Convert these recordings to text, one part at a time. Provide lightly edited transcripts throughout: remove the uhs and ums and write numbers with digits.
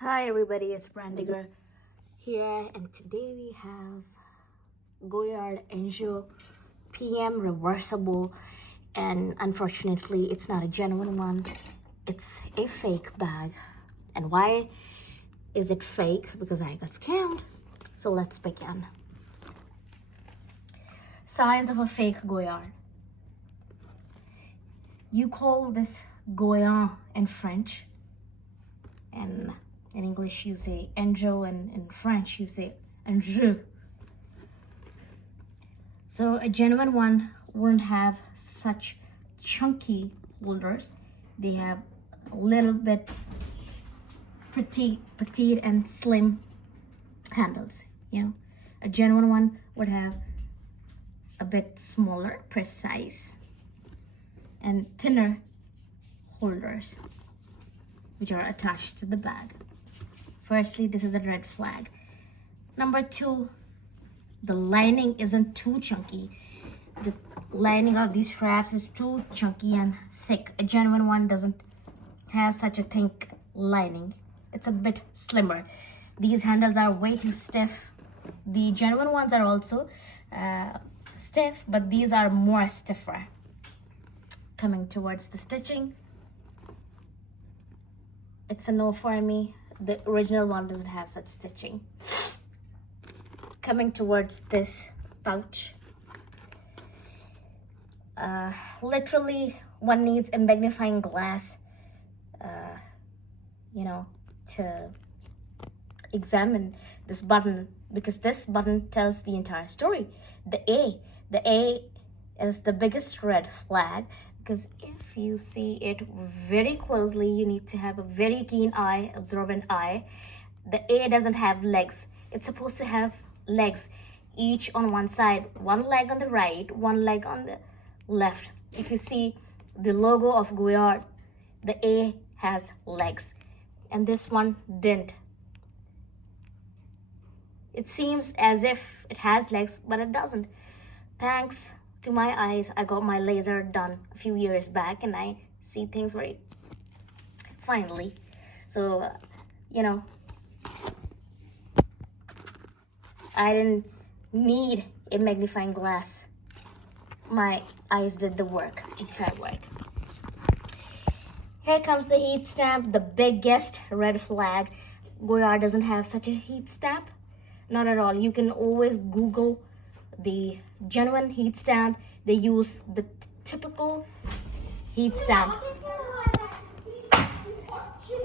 Hi everybody, it's Brandiger here, and today we have Goyard Anjou PM Reversible, and unfortunately it's not a genuine one, it's a fake bag. And why is it fake? Because I got scammed. So let's begin. Signs of a fake Goyard. You call this Goyard in French, and in English you say Anjou, and in French you say Anjou. So a genuine one wouldn't have such chunky holders. They have a little bit petite and slim handles. You know, a genuine one would have a bit smaller, precise, and thinner holders which are attached to the bag. Firstly, this is a red flag. Number two, the lining isn't too chunky. The lining of these straps is too chunky and thick. A genuine one doesn't have such a thick lining. It's a bit slimmer. These handles are way too stiff. The genuine ones are also stiff, but these are more stiffer. Coming towards the stitching, it's a no for me. The original one doesn't have such stitching. Coming towards this pouch, literally one needs a magnifying glass to examine this button, because this button tells the entire story. The A is the biggest red flag, because if you see it very closely, you need to have a very keen eye, observant eye. The A doesn't have legs. It's supposed to have legs, each on one side, one leg on the right, one leg on the left. If you see the logo of Goyard, the A has legs, and this one didn't. It seems as if it has legs, but it doesn't. Thanks to my eyes, I got my laser done a few years back, and I see things very finely. So, I didn't need a magnifying glass. My eyes did the work, entire work. Here comes the heat stamp, the biggest red flag. Goyard doesn't have such a heat stamp. Not at all. You can always Google the genuine heat stamp. They use the typical heat stamp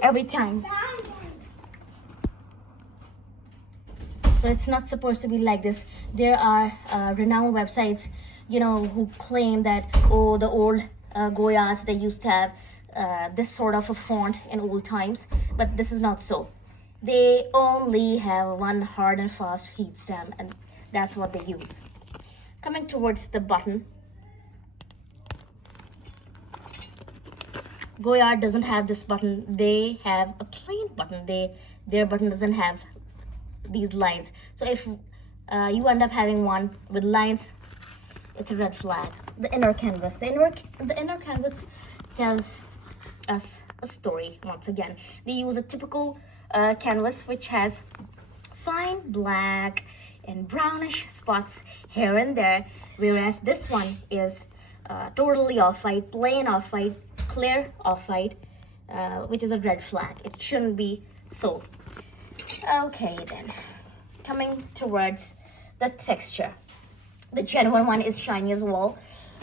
every time. So it's not supposed to be like this. There are renowned websites, who claim that, oh, the old Goyards, they used to have this sort of a font in old times, but this is not so. They only have one hard and fast heat stamp, and that's what they use. Coming towards the button, Goyard doesn't have this button. They have a plain button. Their button doesn't have these lines. So if you end up having one with lines, it's a red flag. The inner canvas. The inner canvas tells us a story once again. They use a typical canvas which has fine black and brownish spots here and there, whereas this one is totally off-white, plain off-white, clear off-white, which is a red flag. It shouldn't be so. Okay then, coming towards the texture. The genuine one is shiny as well,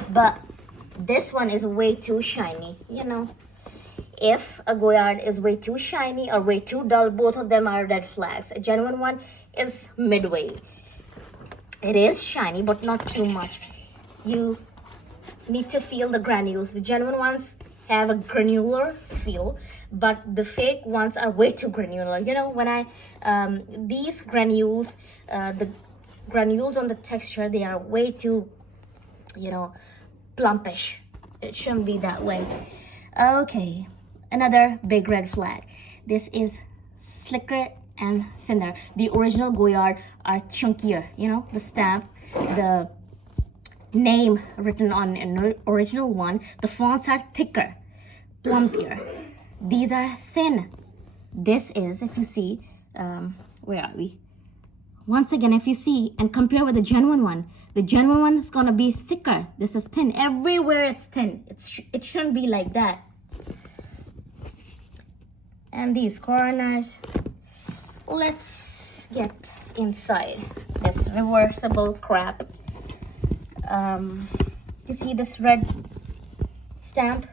but this one is way too shiny. If a Goyard is way too shiny or way too dull, both of them are red flags. A genuine one is midway. It is shiny, but not too much. You need to feel the granules. The genuine ones have a granular feel, but the fake ones are way too granular. When these granules, the granules on the texture, they are way too, plumpish. It shouldn't be that way. Okay. Another big red flag. This is slicker and thinner. The original Goyard are chunkier. The stamp, the name written on an original one, the fonts are thicker, plumpier. These are thin. This is, if you see, where are we? Once again, if you see and compare with the genuine one is gonna be thicker. This is thin. Everywhere it's thin. It shouldn't be like that. And these corners, let's get inside this reversible crap. You see this red stamp?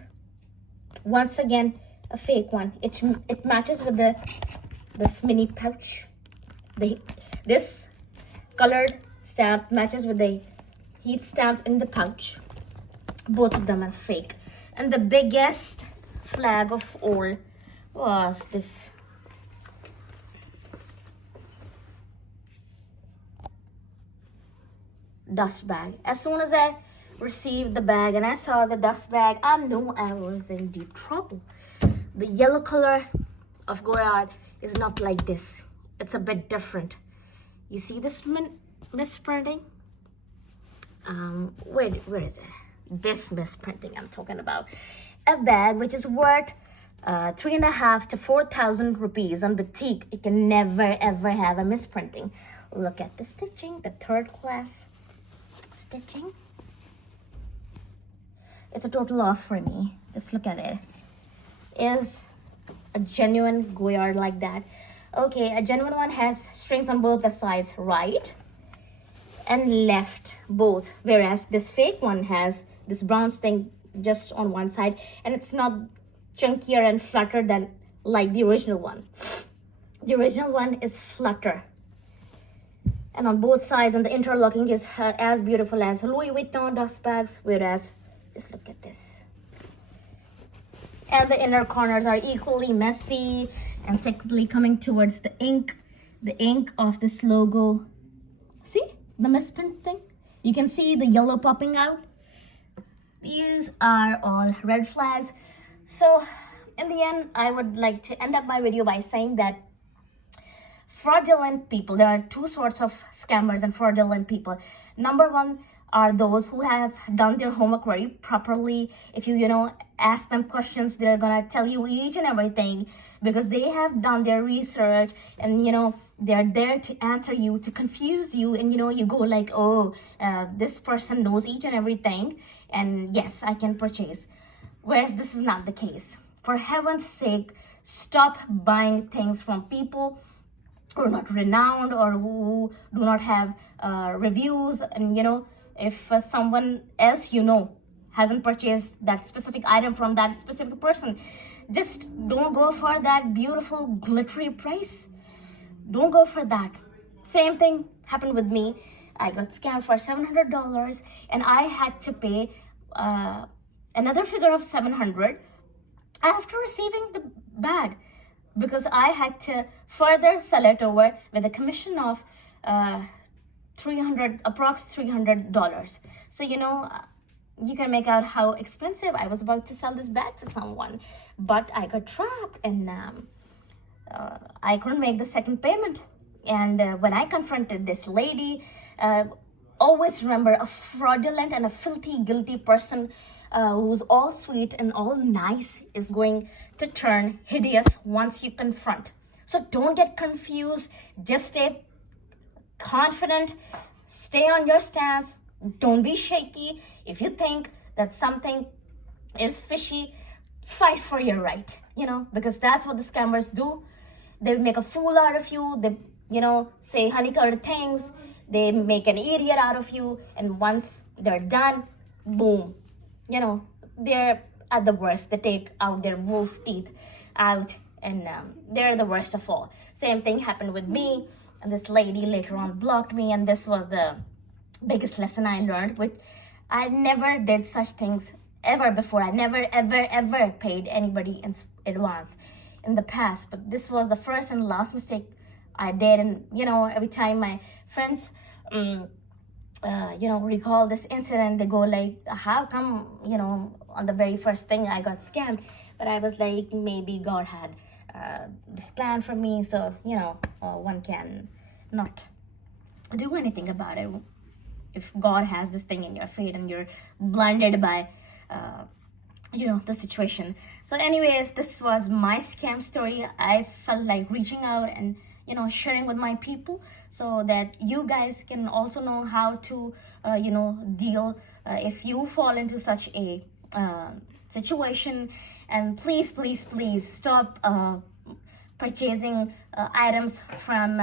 Once again, a fake one. It matches with this mini pouch. This colored stamp matches with the heat stamp in the pouch. Both of them are fake. And the biggest flag of all was this dust bag. As soon as I received the bag and I saw the dust bag, I knew I was in deep trouble. The yellow color of Goyard is not like this. It's a bit different. You see this misprinting? Where is it? This misprinting I'm talking about. A bag which is worth 3,500 to 4,000 rupees on boutique. It can never ever have a misprinting. Look at the stitching, the third class stitching. It's a total off for me. Just look at it. Is a genuine Goyard like that? Okay, a genuine one has strings on both the sides, right and left, both, whereas this fake one has this brown string just on one side, and it's not chunkier and flatter than like the original one. The original one is flatter, and on both sides, and the interlocking is as beautiful as Louis Vuitton dust bags, whereas just look at this. And the inner corners are equally messy and secondly coming towards the ink of this logo. See the misprinting? You can see the yellow popping out. These are all red flags. So in the end, I would like to end up my video by saying that fraudulent people, there are two sorts of scammers and fraudulent people. Number one are those who have done their homework very properly. If you ask them questions, they're gonna tell you each and everything because they have done their research, and they're there to answer you, to confuse you, and you go like, oh, this person knows each and everything, and yes, I can purchase. Whereas this is not the case. For heaven's sake, stop buying things from people who are not renowned or who do not have reviews. And if someone else hasn't purchased that specific item from that specific person, just don't go for that beautiful glittery price. Don't go for that. Same thing happened with me. I got scammed for $700 and I had to pay another figure of $700 after receiving the bag, because I had to further sell it over with a commission of approx $300. So you can make out how expensive I was about to sell this bag to someone, but I got trapped and I couldn't make the second payment. And when I confronted this lady, always remember, a fraudulent and a filthy, guilty person who's all sweet and all nice is going to turn hideous once you confront. So don't get confused. Just stay confident. Stay on your stance. Don't be shaky. If you think that something is fishy, fight for your right, because that's what the scammers do. They make a fool out of you. They, say honey-colored things. They make an idiot out of you. And once they're done, boom, they're at the worst. They take out their wolf teeth out, and they're the worst of all. Same thing happened with me. And this lady later on blocked me, and this was the biggest lesson I learned, which I never did such things ever before. I never, ever paid anybody in advance in the past, but this was the first and last mistake I did. And every time my friends recall this incident, they go like, how come on the very first thing I got scammed? But I was like, maybe God had this plan for me, so one can not do anything about it. If God has this thing in your fate and you're blinded by the situation. So anyways, this was my scam story. I felt like reaching out and sharing with my people, so that you guys can also know how to deal if you fall into such a situation. And please stop purchasing items from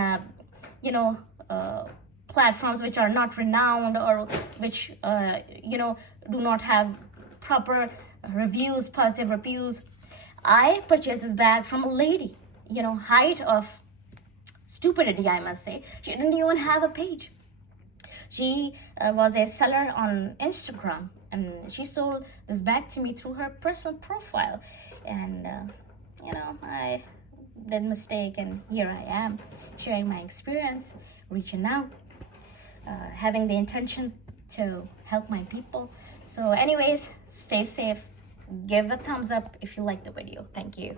platforms which are not renowned, or which do not have proper reviews, positive reviews. I purchased this bag from a lady, height of stupidity, I must say. She didn't even have a page. She was a seller on Instagram, and she sold this bag to me through her personal profile. And I did a mistake, and here I am sharing my experience, reaching out, having the intention to help my people. So anyways, stay safe. Give a thumbs up if you like the video. Thank you.